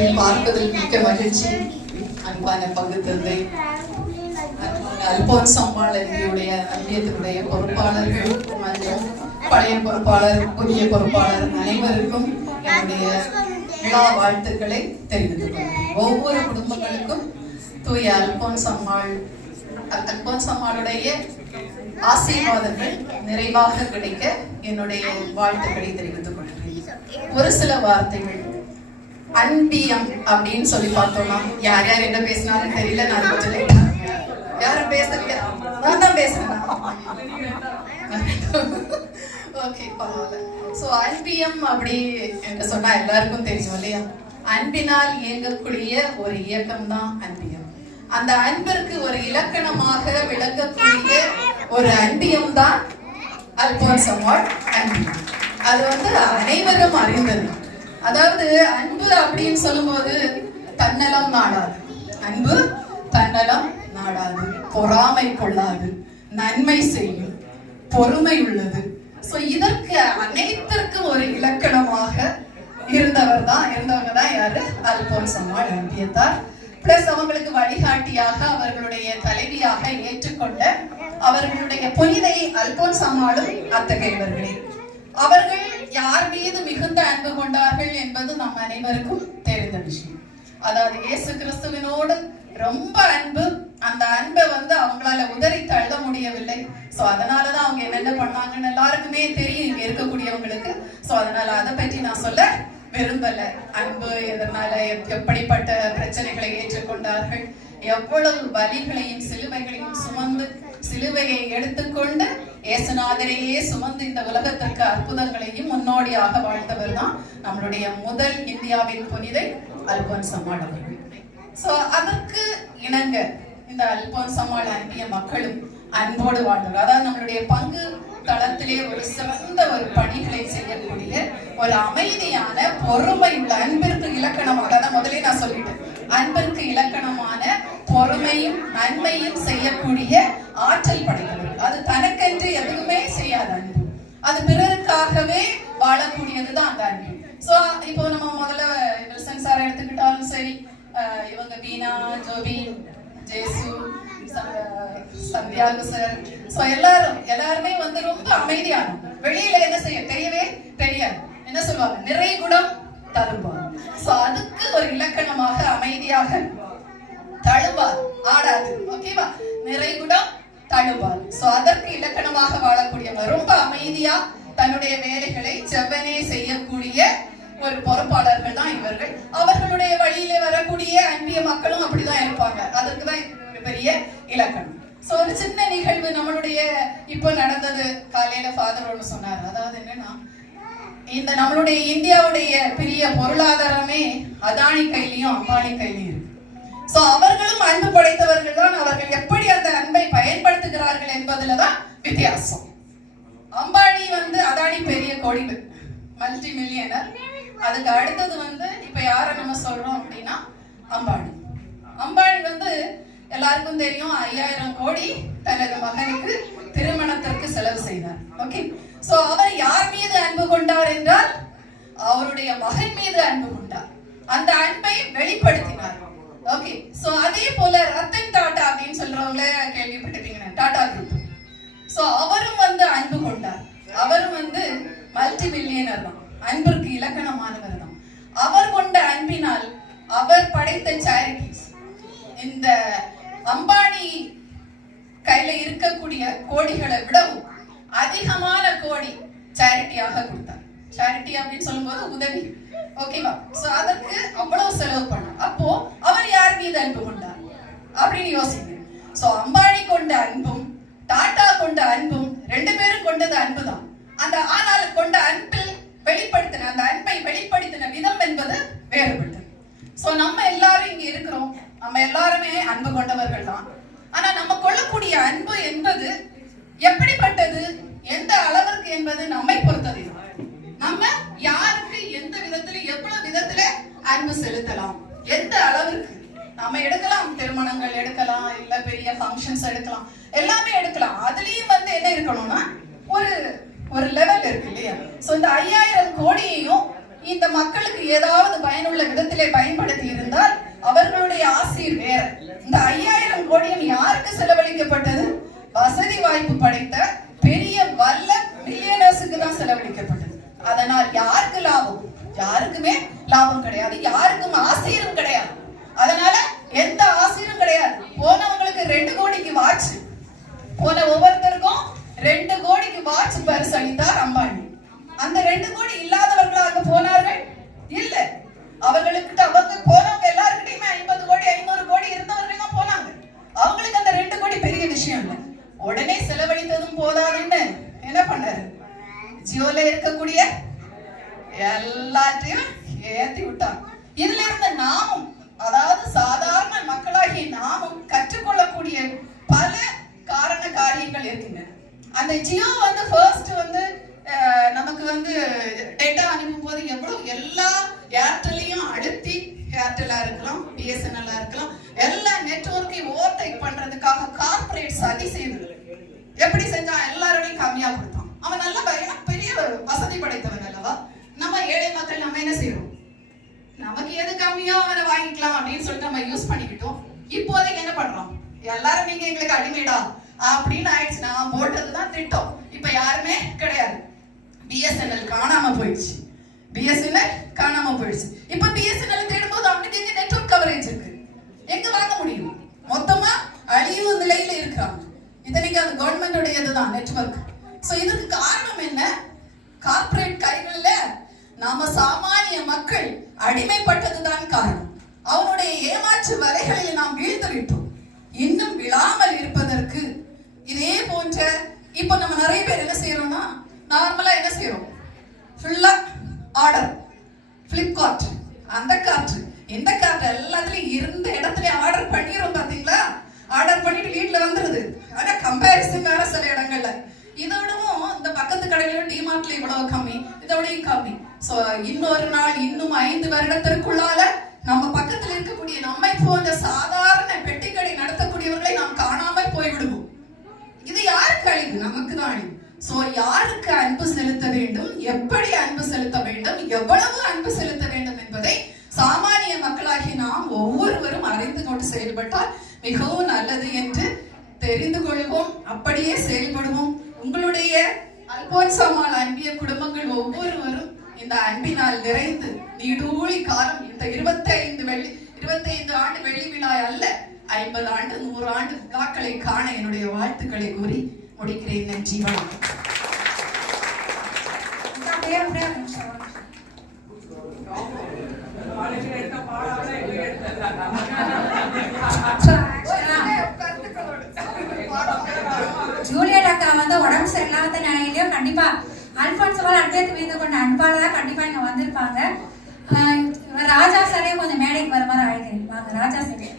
உங்களை பார்ப்பதில் மிக்க மகிழ்ச்சி. அன்பான பங்கு தந்தை. அல்போன் சம்பாள் எங்களுடைய அன்பியத்தினுடைய பொறுப்பாளர்கள் பழைய பொறுப்பாளர் புதிய பொறுப்பாளர் அனைவருக்கும் என்னுடைய விழா வாழ்த்துக்களை தெரிவித்துக் கொள்கிறேன். ஒவ்வொரு குடும்பங்களுக்கும் தூய அல்போன் சம்மாள் அல்போன் சம்மாளுடைய ஆசீர்வாதங்கள் நிறைவாக கிடைக்க என்னுடைய வாழ்த்துக்களை தெரிவித்துக் கொள்கிறேன். ஒரு சில வார்த்தைகள். அன்பியம் அப்படின்னு சொல்லி பார்த்தோம்னா யார் யார் என்ன பேசினாலும் தெரியல நான் கொஞ்சம் late யாரும் பேசலையா நான் தான் பேசுறேன்? ஓகே பரவாயில்ல. ஸோ அன்பியம் அப்படி என்று சொன்னா எல்லாருக்கும் தெரியும் இல்லையா? அன்பினால் இயங்கக்கூடிய ஒரு இயக்கம் தான் அன்பியம். அந்த அன்பிற்கு ஒரு இலக்கணமாக விளங்கக்கூடிய ஒரு அன்பியம் தான் அல்போன்ஸ் அவார்ட் அன்பியம். அது வந்து அனைவரும் அறிந்தது. அதாவது அன்பு அப்படின்னு சொல்லும்போது தன்னலம் நாடாது. அன்பு தன்னலம் நாடாது. பொறாமை கொள்ளாது. நன்மை செய்யும். பொறுமை உள்ளது. சோ இதற்கு அனைத்திற்கும் ஒரு இலக்கணமாக இருந்தவர் தான் இருந்தவங்க தான் யாரு? அல்போன் சம்மாள் அன்பியத்தார் பிளஸ் அவங்களுக்கு வழிகாட்டியாக அவர்களுடைய தலைவியாக ஏற்றுக்கொண்ட அவர்களுடைய புனிதை அல்போன் சம்மாளும் அத்தகையவர்களே. அவர்கள் யார் மீது மிகுந்த அன்பு கொண்டார்கள் என்பது நம் அனைவருக்கும் தெரிந்த விஷயம். அதாவது இயேசு கிறிஸ்துவினோடு ரொம்ப அன்பு அந்த அன்பை வந்து அவங்களால உதறி தள்ள முடியவில்லை. சோ அதனாலதான் அவங்க என்னென்ன பண்ணாங்கன்னு எல்லாருக்குமே தெரியும் இங்க இருக்கக்கூடியவங்களுக்கு. சோ அதனால அதை பற்றி நான் சொல்ல விரும்பல. அன்பு எதனால எப்- எப்படிப்பட்ட பிரச்சனைகளை ஏற்றுக்கொண்டார்கள் எவ்வளவு வலிகளையும் சிலுவைகளையும் சுமந்து சிலுவையை எடுத்துக்கொண்டு இயேசுநாதரையே சுமந்து இந்த உலகத்திற்கு அற்புதங்களையும் முன்னோடியாக வாழ்ந்தவர் தான் நம்மளுடைய முதல் இந்தியாவின் புனிதை அல்போன்ஸ் அம்மாள் அவர்கள். சோ அதற்கு இணங்க இந்த அல்போன்ஸ் அம்மாள் அனுப்பிய மக்களும் அன்போடு வாழ்ந்தவர். அதாவது நம்மளுடைய பங்கு தளத்திலே ஒரு சிறந்த ஒரு பணிகளை செய்யக்கூடிய ஒரு அமைதியான பொறுமை உள்ள அன்பிற்கு இலக்கணமாக அதான் முதலே நான் சொல்லிட்டேன். அன்பிற்கு இலக்கணமான பொறுமையும் நன்மையும் செய்யக்கூடிய ஆற்றல் படைத்தவர்கள். அது தனக்கென்று அது பிறருக்காகவே வாழக்கூடியதுதான் அந்த அன்பு ஸோ இப்போ நம்ம முதல்ல வில்சன் சாரை எடுத்துக்கிட்டாலும் சரி இவங்க வீணா ஜோபி ஜேசு சந்தியாகு சார். ஸோ எல்லாரும் எல்லாருமே வந்து ரொம்ப அமைதியான வெளியில என்ன செய்ய தெரியவே தெரியாது. என்ன சொல்லுவாங்க? நிறை குணம் ஸோ அதுக்கு ஒரு இலக்கணமாக அமைதியாக தழும்பார். ஆடாது. ஓகேவா நிறைகுடம் சோ அதற்கு இலக்கணமாக வாழக்கூடியவங்க. ரொம்ப அமைதியா தன்னுடைய வேலைகளை செவ்வனே செய்யக்கூடிய ஒரு பொறுப்பாளர்கள் தான் இவர்கள். அவர்களுடைய வழியிலே வரக்கூடிய அந்நிய மக்களும் அப்படிதான் இருப்பாங்க. அதற்கு தான் ஒரு பெரிய இலக்கணம். சோ ஒரு சின்ன நிகழ்வு நம்மளுடைய இப்போ நடந்தது. காலையில ஃபாதர் ஒன்று சொன்னார். அதாவது என்னன்னா இந்த நம்மளுடைய இந்தியாவுடைய பெரிய பொருளாதாரமே அதானி கையிலையும் அம்பானி கையிலையும் சோ அவர்களும் அன்பு படைத்தவர்கள் தான். அவர்கள் எப்படி அந்த அன்பை பயன்படுத்துகிறார்கள் என்பதுல தான் வித்தியாசம். அம்பானி வந்து அதானி பெரிய கோடிகள் மல்டி மில்லியனர் அதுக்கு அடுத்தது வந்து இப்ப யார நம்ம சொல்றோம் அப்படின்னா அம்பானி. அம்பானி வந்து எல்லாருக்கும் தெரியும் ஐயாயிரம் கோடி தனது மகனுக்கு திருமணத்திற்கு செலவு செய்தார். ஓகே சோ அவர் யார் மீது அன்பு கொண்டார் என்றால் அவருடைய மகன் மீது அன்பு கொண்டார். அந்த அன்பை வெளிப்படுத்தினார். ஓகே ஸோ அதே போல ரத்தன் டாடா அப்படின்னு சொல்றவங்கள கேள்விப்பட்டிருக்கீங்க டாடா குரூப் ஸோ அவரும் வந்து அன்பு கொண்டார். அவரும் வந்து மல்டி மில்லியனர் தான். அன்பிற்கு இலக்கணமானவர் தான். அவர் கொண்ட அன்பினால் அவர் படைத்த சேரிட்டிஸ் இந்த அம்பானி கையில இருக்கக்கூடிய கோடிகளை விடவும் அதிகமான கோடி சேரிட்டியாக கொடுத்தார். சேரிட்டி அப்படின்னு சொல்லும்போது உதவி. ஓகேவா சோ அதற்கு அவ்வளவு செலவு பண்ணார் அப்போ அவர் யார் மீது அன்பு கொண்டார்? அப்படின்னு யோசிங்க. சோ அம்பானி கொண்ட அன்பும் டாடா கொண்ட அன்பும் ரெண்டு பேரும் கொண்டது அன்புதான். அந்த ஆனால் கொண்ட அன்பில் வெளிப்படுத்தின அந்த அன்பை வெளிப்படுத்தின விதம் என்பது வேறுபட்டது. சோ நம்ம எல்லாரும் இங்க இருக்கிறோம். நம்ம எல்லாருமே அன்பு கொண்டவர்கள் தான். ஆனா நம்ம கொள்ளக்கூடிய அன்பு என்பது எப்படிப்பட்டது? எந்த அளவிற்கு என்பது நம்ம அன்பு செலுத்தலாம். எந்த அளவிற்கு? நம்ம எடுக்கலாம். திருமணங்கள் எடுக்கலாம். இல்ல பெரிய ஃபங்க்ஷன்ஸ் எடுக்கலாம். எல்லாமே எடுக்கலாம். அதுலயும் வந்து என்ன இருக்கணும்னா ஒரு ஒரு லெவல் இருக்கு இல்லையா? சோ இந்த ஐயாயிரம் கோடியையும் இந்த மக்களுக்கு ஏதாவது பயனுள்ள விதத்திலே பயன்படுத்தி இருந்தால் அவர்களுடைய ஆசை வேற. இந்த ஐயாயிரம் கோடியும் யாருக்கு செலவழிக்கப்பட்டது? வசதி வாய்ப்பு படைத்த பெரிய வல்ல மில்லியனர்ஸுக்கு தான் செலவழிக்கப்பட்டது. அதனால் யாருக்கு லாபம்? யாருக்குமே லாபம் கிடையாது. யாருக்கும் ஆசீரும் கிடையாது. அதனால எந்த ஆசீரும் கிடையாது. போனவங்களுக்கு ரெண்டு கோடிக்கு வாட்ச் போன ஒவ்வொருத்தருக்கும் ரெண்டு கோடிக்கு வாட்ச் பரிசு அளித்தார் அம்பானி அந்த ரெண்டு கோடி எல்லாத்தையும் ஏத்தி விட்டாங்க. இதுல இருந்து நாமும் அதாவது சாதாரண மக்களாகிய நாமும் கற்றுக்கொள்ளக்கூடிய பல காரண காரியங்கள் இருக்கின்றன. அந்த ஜியோ வந்து ஃபர்ஸ்ட் வந்து நமக்கு வந்து டேட்டா அனுப்பும் போது எவ்வளவு எல்லா ஏர்டெல்லையும் அழுத்தி ஏர்டெல்லா இருக்கலாம் பிஎஸ்என்எல்லா இருக்கலாம் எல்லா நெட்வொர்க்கையும் ஓவர்டேக் பண்றதுக்காக கார்ப்பரேட் சதி செய்தது. எப்படி செஞ்சான்? எல்லாரோடையும் கம்மியா கொடுத்தான். அவன் நல்ல பயணம் பெரிய வசதி படைத்தவன் அல்லவா? நம்ம ஏழை மக்கள் நம்ம என்ன செய்யறோம் நமக்கு எது கம்மியோ அதை வாங்கிக்கலாம் அப்படின்னு சொல்லிட்டு நம்ம யூஸ் பண்ணிக்கிட்டோம். இப்போதைக்கு என்ன பண்றோம்? எல்லாரும் நீங்க எங்களுக்கு அடிமைடா அப்படின்னு ஆயிடுச்சு. நான் போட்டதுதான் திட்டம். இப்ப யாருமே கிடையாது. பிஎஸ்என்எல் காணாம போயிடுச்சு. பிஎஸ்என்எல் காணாம போயிடுச்சு. இப்ப பிஎஸ்என்எல் தேடும் போது அவனுக்கு எங்க நெட்வொர்க் கவரேஜ் இருக்கு? எங்க வாங்க முடியும்? மொத்தமா அழிவு நிலையில இருக்கிறாங்க. இத்தனைக்கு அது கவர்மெண்டோட இதுதான் நெட்வொர்க் சோ இதுக்கு காரணம் என்ன? கார்ப்பரேட் கைகள்ல நாம சாமானிய மக்கள் அடிமைப்பட்டதுதான் காரணம். அவனுடைய ஏமாற்று வலைகளில் நாம் வீழ்ந்து விட்டோம் இன்னும் விழாமல் இருப்பதற்கு இதே போன்ற இப்ப நம்ம நிறைய பேர் என்ன செய்யறோம்னா நார்மலா என்ன செய்யறோம்? ஃபுல்லா ஆர்டர் பிளிப்கார்ட் அந்த கார்ட் இந்த கார்ட் எல்லாத்துலயும் இருந்த இடத்துல ஆர்டர் பண்ணிடுறோம் பாத்தீங்களா? ஆர்டர் பண்ணிட்டு வீட்டுல வந்துருது. ஆனா கம்பேரிசன் வேற சில இடங்கள்ல. இதோடவும் இந்த பக்கத்து கடையிலும் டிமார்ட்ல இவ்வளவு கம்மி இதோடயும் கம்மி. சோ இன்னொரு நாள் இன்னும் ஐந்து வருடத்திற்குள்ளால நம்ம பக்கத்தில் இருக்கக்கூடிய நம்மை போன்ற சாதாரண பெட்டிக்கடை நடத்தக்கூடியவர்களை நாம் காணாமல் போய்விடுவோம். இது யாருக்கு அழிவு? நமக்கு தான் அழிவு. சோ யாருக்கு அன்பு செலுத்த வேண்டும்? எப்படி அன்பு செலுத்த வேண்டும்? எவ்வளவு அன்பு செலுத்த வேண்டும் என்பதை சாமானிய மக்களாகி நாம் ஒவ்வொருவரும் அறிந்து கொண்டு செயல்பட்டால் மிகவும் நல்லது என்று தெரிந்து கொள்வோம். அப்படியே செயல்படுவோம். உங்களுடைய அல்போன்சாமால் அன்பிய குடும்பங்கள் ஒவ்வொருவரும் இந்த அன்பினால் நிறைந்து நீடூழி காலம் இந்த இருபத்தி ஐந்து வெள்ளி இருபத்தி ஐந்து ஆண்டு வெள்ளி விழா அல்ல ஐம்பது ஆண்டு நூறு ஆண்டு விழாக்களை காண என்னுடைய வாழ்த்துக்களை கூறி முடிக்கிறேன். So, actually, ஜூலியட் அக்கா வந்து உடம்பு சரியில்லாத நிலையிலயும் கண்டிப்பா போல அட்வைத்து வீந்து கொண்ட அன்பால தான் கண்டிப்பா இங்க வந்திருப்பாங்க. ராஜா சாரே கொஞ்சம் மேடைக்கு வருமாறு அழைக்கிறேன் வாங்க ராஜா சார்